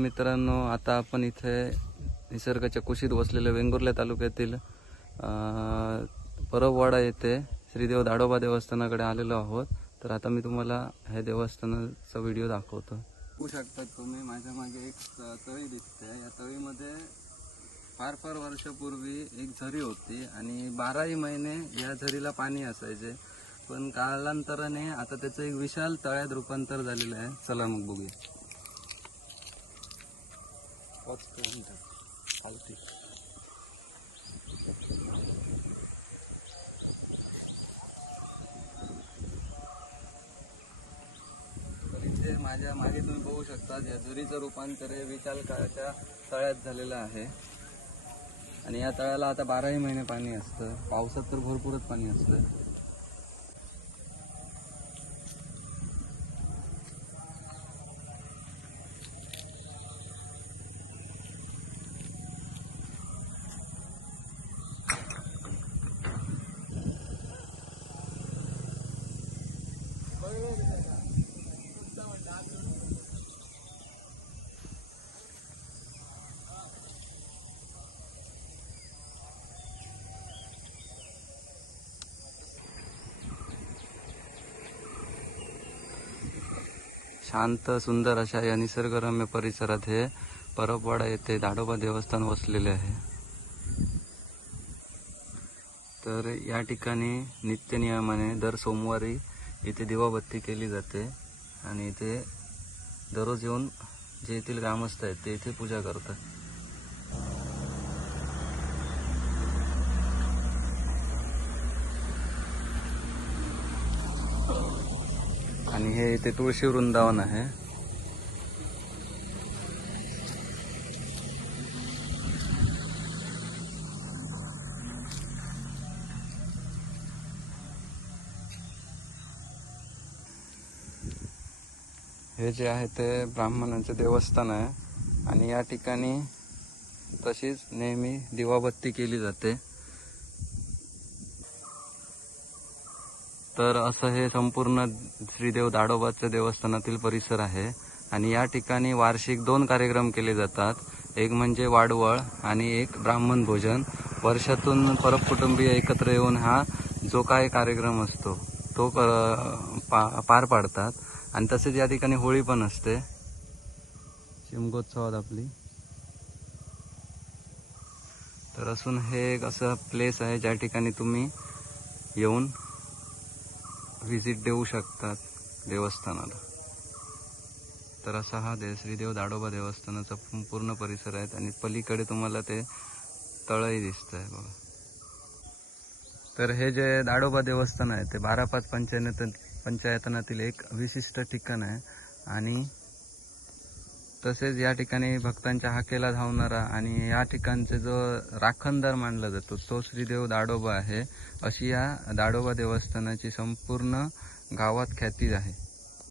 मित्रांनो, आता आपण इथे निसर्गाच्या कुशीत वसलेल्या वेंगुर्ला तालुक्यातील परबवाडा येथे श्रीदेव दाडोबा देवस्थानाकडे आलेलो आहोत. तर आता मी तुम्हाला ह्या देवस्थानाचा व्हिडिओ दाखवतो. बघू शकता तुम्ही माझ्या मागे एक तळी दिसते. या तळीमध्ये फार फार वर्षापूर्वी एक झरी होती आणि 12ही महिने या झरीला पाणी असायचे. पण कालांतराने आता त्याचं एक विशाल तळ्यात रूपांतर झालेलं आहे. चला मग बघूया. तर इथे माझ्या मागे तुम्ही बघू शकता या झरीचं रूपांतर हे विशाल काळाच्या तळ्यात झालेलं आहे. आणि या तळ्याला आता 12ही महिने पाणी असतं. पावसात तर भरपूरच पाणी असतं. शांत सुंदर अशा या निसर्गरम्य परिसरात हे परबवाडा येथे दाडोबा देवस्थान वसलेले आहे. तर या ठिकाणी नित्यनियमाने दर सोमवारी इथे दिवाबत्ती केली जाते आणि इथे दररोज येऊन जे येथील ग्रामस्थ आहेत ते इथे पूजा करतात. आणि हे इथे तुळशी वृंदावन आहे. हे जे आहे ते ब्राह्मणांचे देवस्थान आहे आणि या ठिकाणी तशीच नेहमी दिवाबत्ती केली जाते. तर असं हे संपूर्ण श्रीदेव दाडोबाच्या देवस्थानातील परिसर आहे. आणि या ठिकाणी वार्षिक 2 कार्यक्रम केले जातात. एक म्हणजे वाडवळ आणि एक ब्राह्मण भोजन. वर्षातून परब कुटुंबीय एकत्र येऊन हा जो काय कार्यक्रम असतो तो पार पाडतात. आणि तसेच या ठिकाणी होळी पण असते शिमगोत्सवात आपली. तर असून हे एक असं प्लेस आहे ज्या ठिकाणी तुम्ही येऊन व्हिजिट देऊ शकतात देवस्थानाला. तर असा हा श्रीदेव दाडोबा देवस्थानाचा पूर्ण परिसर आहे. आणि पलीकडे तुम्हाला ते तळही दिसत आहे बघा. तर हे जे दाडोबा देवस्थान आहे ते 12/5 पंचायतनातील एक विशिष्ट ठिकाण आहे. आणि तसेच या ठिकाणी भक्तांच्या हाकेला धावणारा आणि या ठिकाणचे जो राखणदार मानला जातो तो श्रीदेव दाडोबा आहे. अशी या दाडोबा देवस्थानाची संपूर्ण गावात ख्याती आहे.